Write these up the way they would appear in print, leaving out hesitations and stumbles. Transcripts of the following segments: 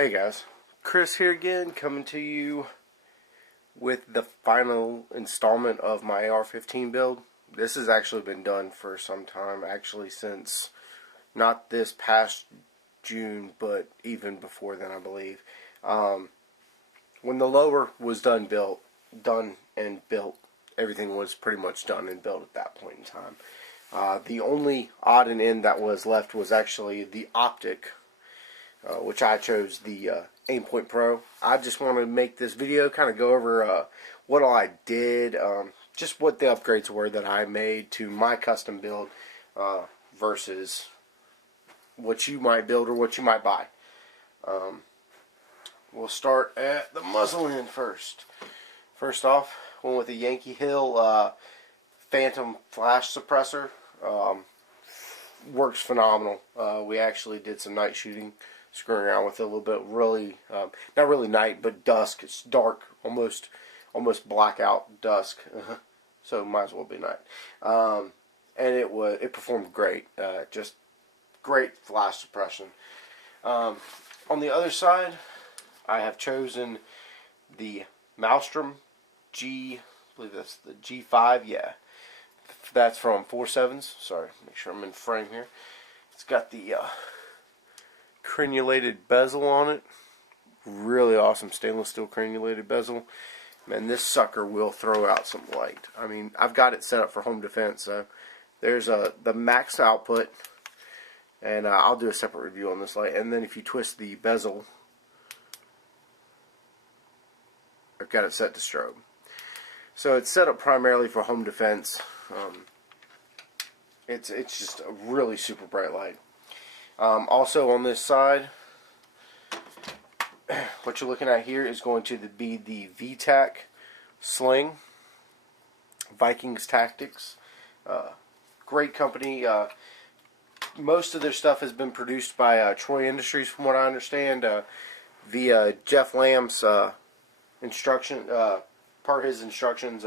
Hey guys, Chris here again, coming to you with the final installment of my Ar-15 build. This has actually been done for some time, actually since not this past June, but even before then, I believe. When the lower was done and built, everything was pretty much done and built at that point in time. The only odd and end that was left was actually the optic, which I chose the Aimpoint Pro. I just want to make this video, kind of go over what all I did, just what the upgrades were that I made to my custom build versus what you might build or what you might buy. We'll start at the muzzle end first. First off, went with the Yankee Hill Phantom flash suppressor. Works phenomenal. We actually did some night shooting, screwing around with it a little bit. Really, not really night, but dusk. It's dark, almost blackout dusk. So might as well be night. And it performed great. Just great flash suppression. On the other side, I have chosen the Maelstrom I believe that's the G5. Yeah, that's from 4.7s. Sorry, make sure I'm in frame here. It's got the crenulated bezel on it. Really awesome stainless steel crenulated bezel. Man, this sucker will throw out some light. I mean, I've got it set up for home defense. So there's the max output, and I'll do a separate review on this light. And then if you twist the bezel, I've got it set to strobe. So it's set up primarily for home defense. It's just a really super bright light. Also on this side, what you're looking at here is going to be the VTAC sling, Vikings Tactics. Great company. Most of their stuff has been produced by Troy Industries, from what I understand, via Jeff Lamb's part of his instructions.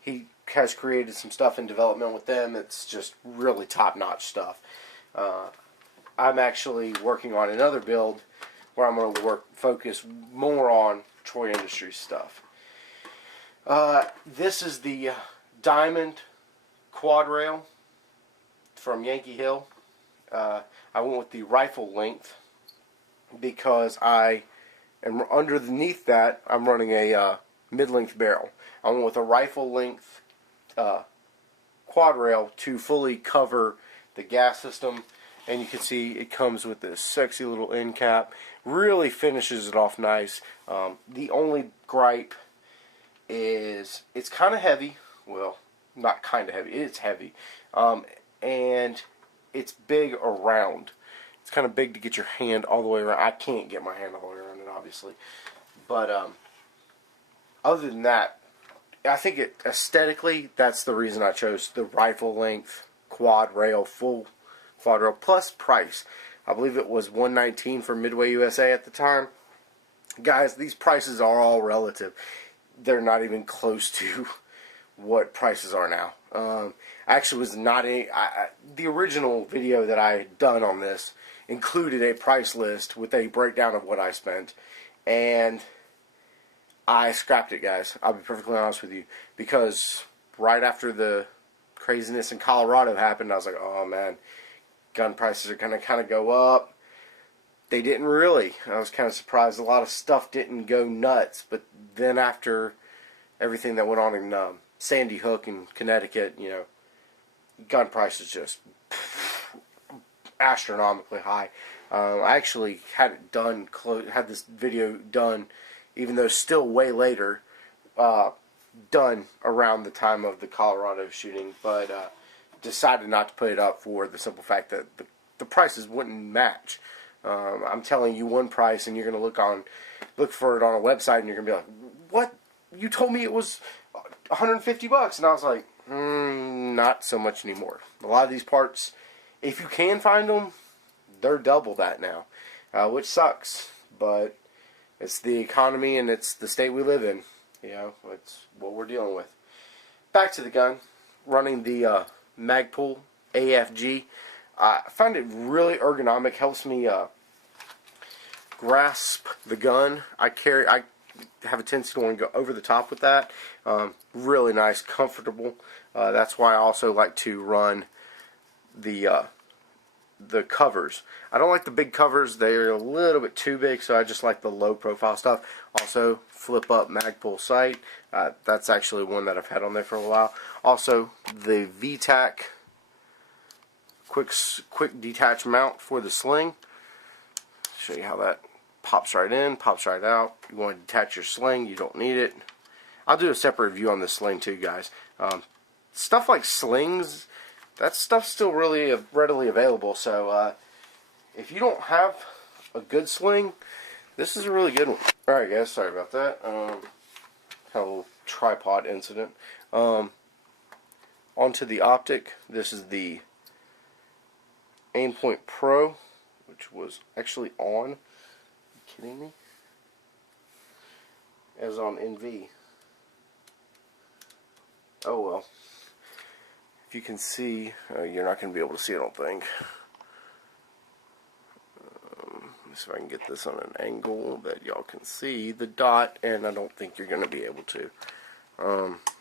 He has created some stuff in development with them. It's just really top-notch stuff. I'm actually working on another build where I'm going to focus more on Troy Industries stuff. This is the Diamond quad rail from Yankee Hill. I went with the rifle length because I am underneath that. I'm running a mid-length barrel. I went with a rifle length quad rail to fully cover the gas system, and you can see it comes with this sexy little end cap. Really finishes it off nice. The only gripe is it's kind of heavy. Well, not kind of heavy. It's heavy, and it's big around. It's kind of big to get your hand all the way around. I can't get my hand all the way around it, obviously, but other than that, I think aesthetically, that's the reason I chose the rifle length quad rail, full quad rail, plus price. I believe it was $119 for Midway USA at the time. Guys, these prices are all relative. They're not even close to what prices are now. Actually, was not the original video that I had done on this included a price list with a breakdown of what I spent, and I scrapped it, guys. I'll be perfectly honest with you, because right after the craziness in Colorado happened, I was like, oh man, gun prices are going to kind of go up. They didn't really. I was kind of surprised. A lot of stuff didn't go nuts, but then after everything that went on in Sandy Hook in Connecticut, you know, gun prices just astronomically high. I actually had it done, had this video done, even though still way later, done around the time of the Colorado shooting, but decided not to put it up for the simple fact that the prices wouldn't match. I'm telling you one price, and you're going to look for it on a website, and you're going to be like, what? You told me it was $150, and I was like, not so much anymore. A lot of these parts, if you can find them, they're double that now, which sucks, but it's the economy and it's the state we live in. You know, it's what we're dealing with. Back to the gun, running the Magpul AFG. I find it really ergonomic. Helps me grasp the gun. I have a tendency to want to go over the top with that. Really nice, comfortable. That's why I also like to run the covers. I don't like the big covers. They're a little bit too big, so I just like the low profile stuff. Also, flip up mag pull sight. That's actually one that I've had on there for a while. Also, the VTAC quick detach mount for the sling. Show you how that pops right in, pops right out. You want to detach your sling, you don't need it. I'll do a separate review on this sling too, guys. Stuff like slings, that stuff's still really readily available, so if you don't have a good sling, this is a really good one. Alright guys, sorry about that. Had a little tripod incident. Onto the optic. This is the Aimpoint Pro, which was actually on. Are you kidding me? As on NV. Oh well. If you can see, you're not going to be able to see, I don't think. Let's see if I can get this on an angle that y'all can see the dot, and I don't think you're going to be able to.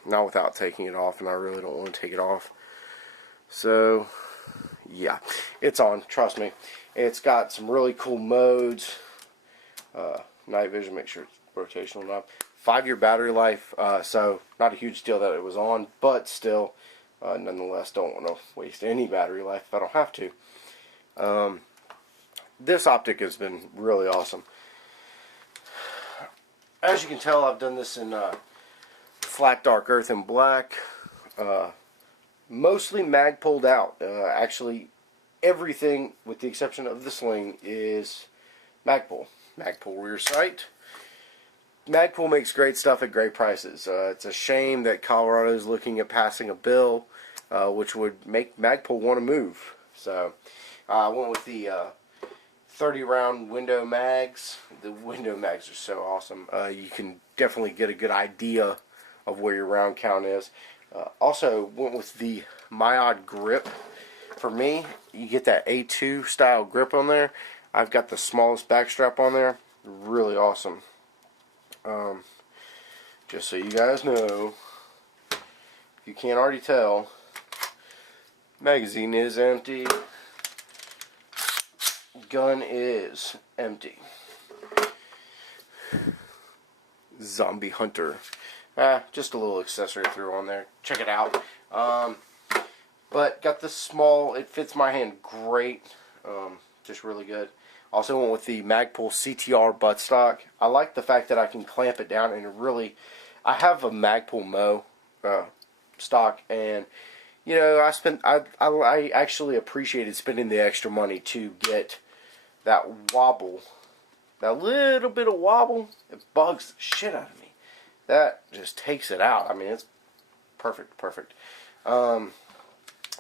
Not without taking it off, and I really don't want to take it off. So, yeah, it's on, trust me. It's got some really cool modes. Night vision, make sure it's rotational knob. 5-year battery life, so not a huge deal that it was on, but still, nonetheless, don't want to waste any battery life if I don't have to. This optic has been really awesome. As you can tell, I've done this in flat dark earth and black. Mostly mag pulled out. Actually, everything with the exception of the sling is mag pull. Mag pull rear sight. Magpul makes great stuff at great prices. It's a shame that Colorado is looking at passing a bill which would make Magpul want to move. So I went with the 30 round window mags. The window mags are so awesome. You can definitely get a good idea of where your round count is. Also went with the Myod grip. For me, you get that A2 style grip on there. I've got the smallest back strap on there. Really awesome. Just so you guys know, if you can't already tell, magazine is empty, gun is empty. Zombie Hunter. Just a little accessory I threw on there. Check it out. But got this small, it fits my hand great. Just really good. Also went with the Magpul CTR buttstock. I like the fact that I can clamp it down, and it really, I have a Magpul Mo stock, and you know, I actually appreciated spending the extra money to get that wobble, that little bit of wobble. It bugs the shit out of me. That just takes it out. I mean, it's perfect.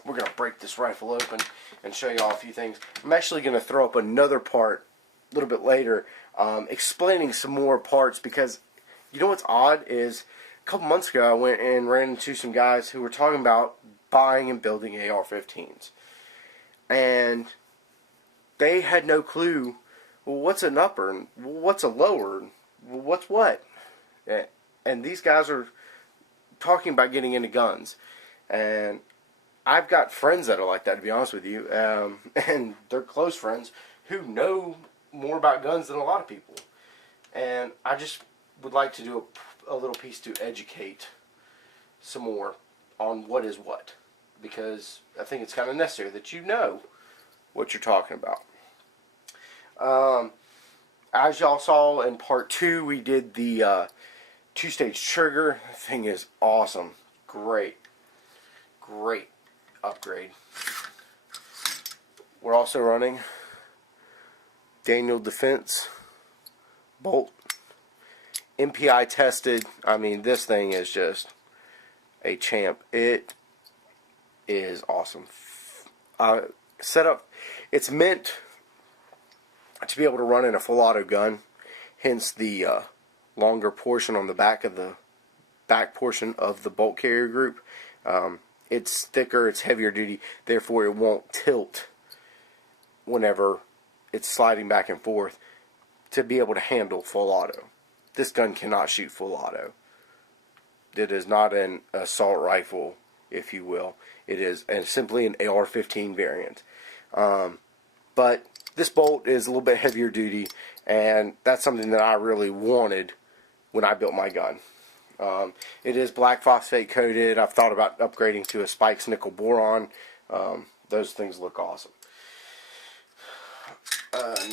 We're going to break this rifle open and show you all a few things. I'm actually going to throw up another part a little bit later explaining some more parts, because you know what's odd is a couple months ago I went and ran into some guys who were talking about buying and building AR-15s. And they had no clue, well, what's an upper and what's a lower and what's what. And these guys are talking about getting into guns. And I've got friends that are like that, to be honest with you, and they're close friends who know more about guns than a lot of people. And I just would like to do a little piece to educate some more on what is what, because I think it's kind of necessary that you know what you're talking about. As y'all saw in part 2, we did the 2-stage trigger. The thing is awesome. Great upgrade. We're also running Daniel Defense bolt, MPI tested. I mean, this thing is just a champ. It is awesome. Setup, it's meant to be able to run in a full auto gun, hence the longer portion on the back portion of the bolt carrier group. It's thicker, it's heavier duty, therefore it won't tilt whenever it's sliding back and forth. to be able to handle full auto. This gun cannot shoot full auto. It is not an assault rifle, if you will. It is simply an Ar-15 variant. But this bolt is a little bit heavier duty, and that's something that I really wanted when I built my gun. It is black phosphate coated. I've thought about upgrading to a Spikes nickel boron. Those things look awesome.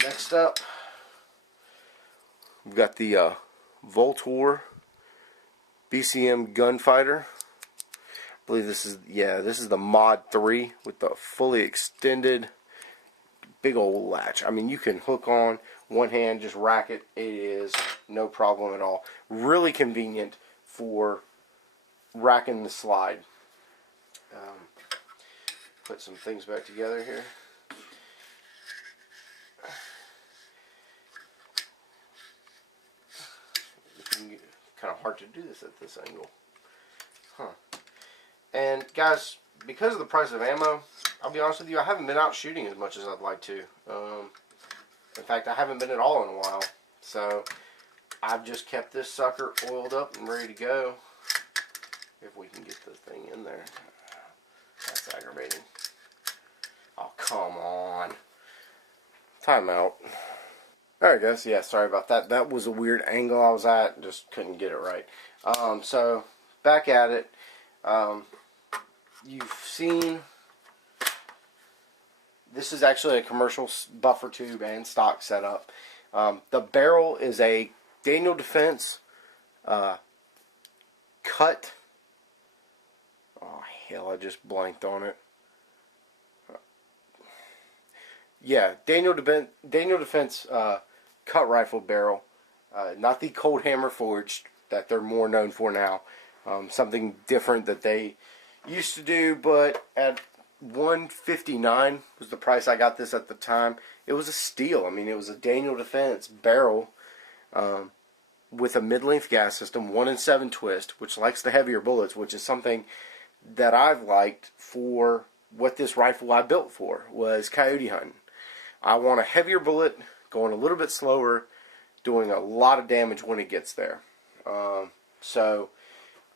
Next up, we've got the Voltor BCM Gunfighter. I believe this is the Mod 3 with the fully extended big old latch. I mean, you can hook on one hand, just rack it. It is no problem at all. Really convenient for racking the slide. Put some things back together here. Kind of hard to do this at this angle. And guys, because of the price of ammo, I'll be honest with you, I haven't been out shooting as much as I'd like to. In fact, I haven't been at all in a while. So I've just kept this sucker oiled up and ready to go. If we can get this thing in there. That's aggravating. Oh, come on. Timeout. Alright guys, yeah, sorry about that. That was a weird angle I was at. Just couldn't get it right. So, back at it. You've seen, this is actually a commercial buffer tube and stock setup. The barrel is a Daniel Defense cut. Oh hell, I just blanked on it. Yeah, Daniel Defense cut rifle barrel, not the Cold Hammer forged that they're more known for now. Something different that they used to do, but at $159 was the price I got this at the time. It was a steal. I mean, it was a Daniel Defense barrel with a mid-length gas system, 1-in-7 twist, which likes the heavier bullets, which is something that I've liked for what this rifle I built for, was coyote hunting. I want a heavier bullet, going a little bit slower, doing a lot of damage when it gets there. So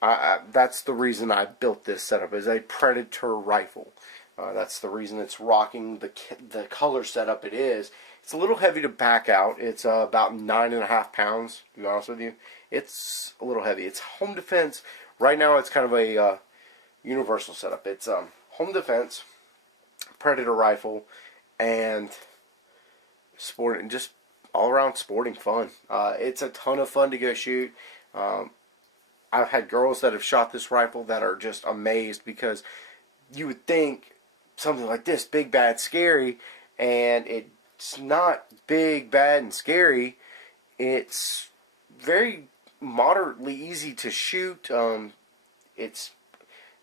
that's the reason I built this setup, is a Predator rifle. That's the reason it's rocking the color setup it is. It's a little heavy to back out. It's about 9.5 pounds, to be honest with you. It's a little heavy. It's home defense. Right now it's kind of a universal setup. It's home defense, Predator rifle, and sport, and just all around sporting fun. It's a ton of fun to go shoot. I've had girls that have shot this rifle that are just amazed, because you would think something like this, big, bad, scary, and it's not big, bad, and scary. It's very moderately easy to shoot. It's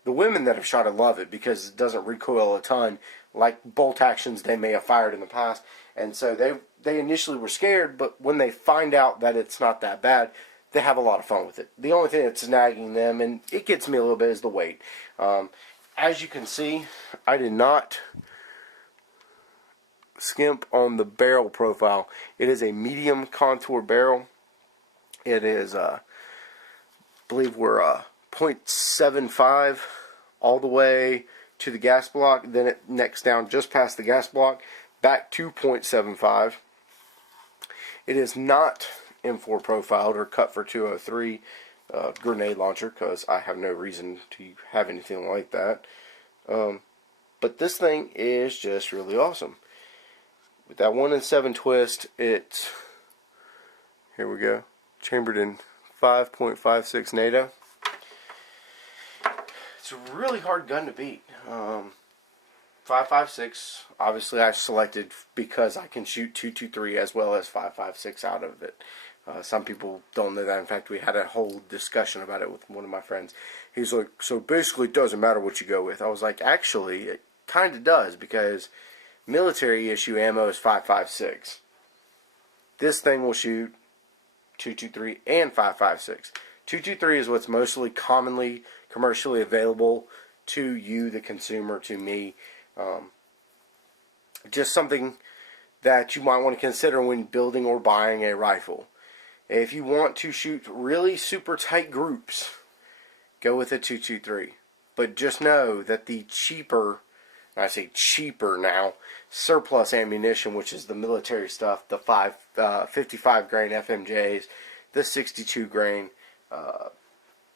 the women that have shot it love it, because it doesn't recoil a ton like bolt actions they may have fired in the past, and so they initially were scared, but when they find out that it's not that bad, they have a lot of fun with it. The only thing that's nagging them, and it gets me a little bit, is the weight. As you can see, I did not skimp on the barrel profile. It is a medium contour barrel. It is, I believe we're 0.75 all the way to the gas block. Then it necks down just past the gas block, back to 0.75. It is not M4 profiled or cut for 203 grenade launcher, because I have no reason to have anything like that. But this thing is just really awesome. With that 1-in-7 twist, it's, here we go, chambered in 5.56 NATO. It's a really hard gun to beat. 5.56, obviously I selected because I can shoot 223 as well as 5.56 out of it. Some people don't know that. In fact, we had a whole discussion about it with one of my friends. He's like, so basically it doesn't matter what you go with. I was like, actually, it kind of does, because military issue ammo is 5.56. This thing will shoot 223 and 5.56. 223 is what's mostly commonly commercially available to you, the consumer, to me. Just something that you might want to consider when building or buying a rifle. If you want to shoot really super tight groups, go with a 223. But just know that the cheaper, I say cheaper now, surplus ammunition, which is the military stuff, the 55 grain FMJs, the 62 grain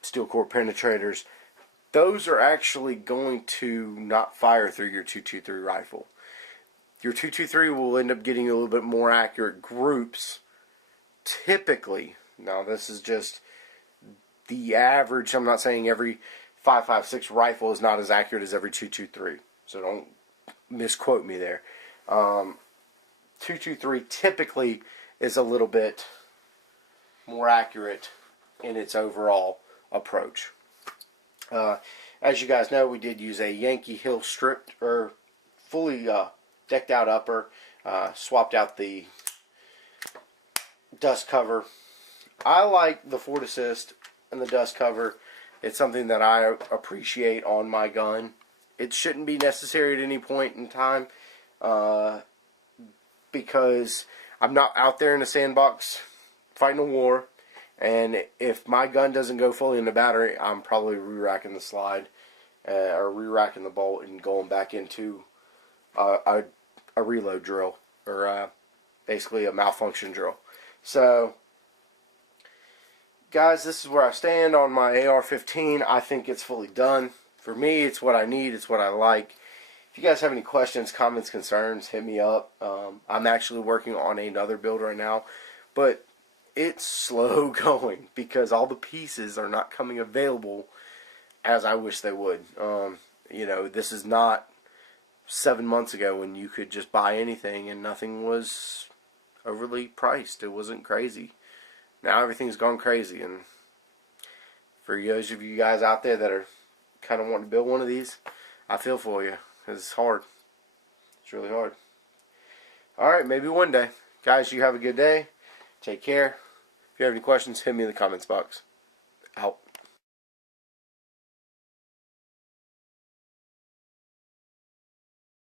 steel core penetrators, those are actually going to not fire through your 223 rifle. Your 223 will end up getting a little bit more accurate groups. Typically, now this is just the average. I'm not saying every 5.56 rifle is not as accurate as every 223, so don't misquote me there. 223 typically is a little bit more accurate in its overall approach. As you guys know, we did use a Yankee Hill stripped or fully decked out upper, swapped out the dust cover. I like the Ford Assist and the dust cover. It's something that I appreciate on my gun. It shouldn't be necessary at any point in time because I'm not out there in a sandbox fighting a war, and if my gun doesn't go fully in the battery, I'm probably re-racking the slide or re-racking the bolt and going back into a reload drill, or basically a malfunction drill. So guys, this is where I stand on my AR-15. I think it's fully done. For me, it's what I need. It's what I like. If you guys have any questions, comments, concerns, hit me up. I'm actually working on another build right now, but it's slow going because all the pieces are not coming available as I wish they would. You know, this is not 7 months ago when you could just buy anything and nothing was overly priced. It wasn't crazy. Now everything's gone crazy, and for those of you guys out there that are kind of wanting to build one of these, I feel for you, because it's hard. It's really hard. Alright, maybe one day. Guys, you have a good day. Take care. If you have any questions, hit me in the comments box. Out.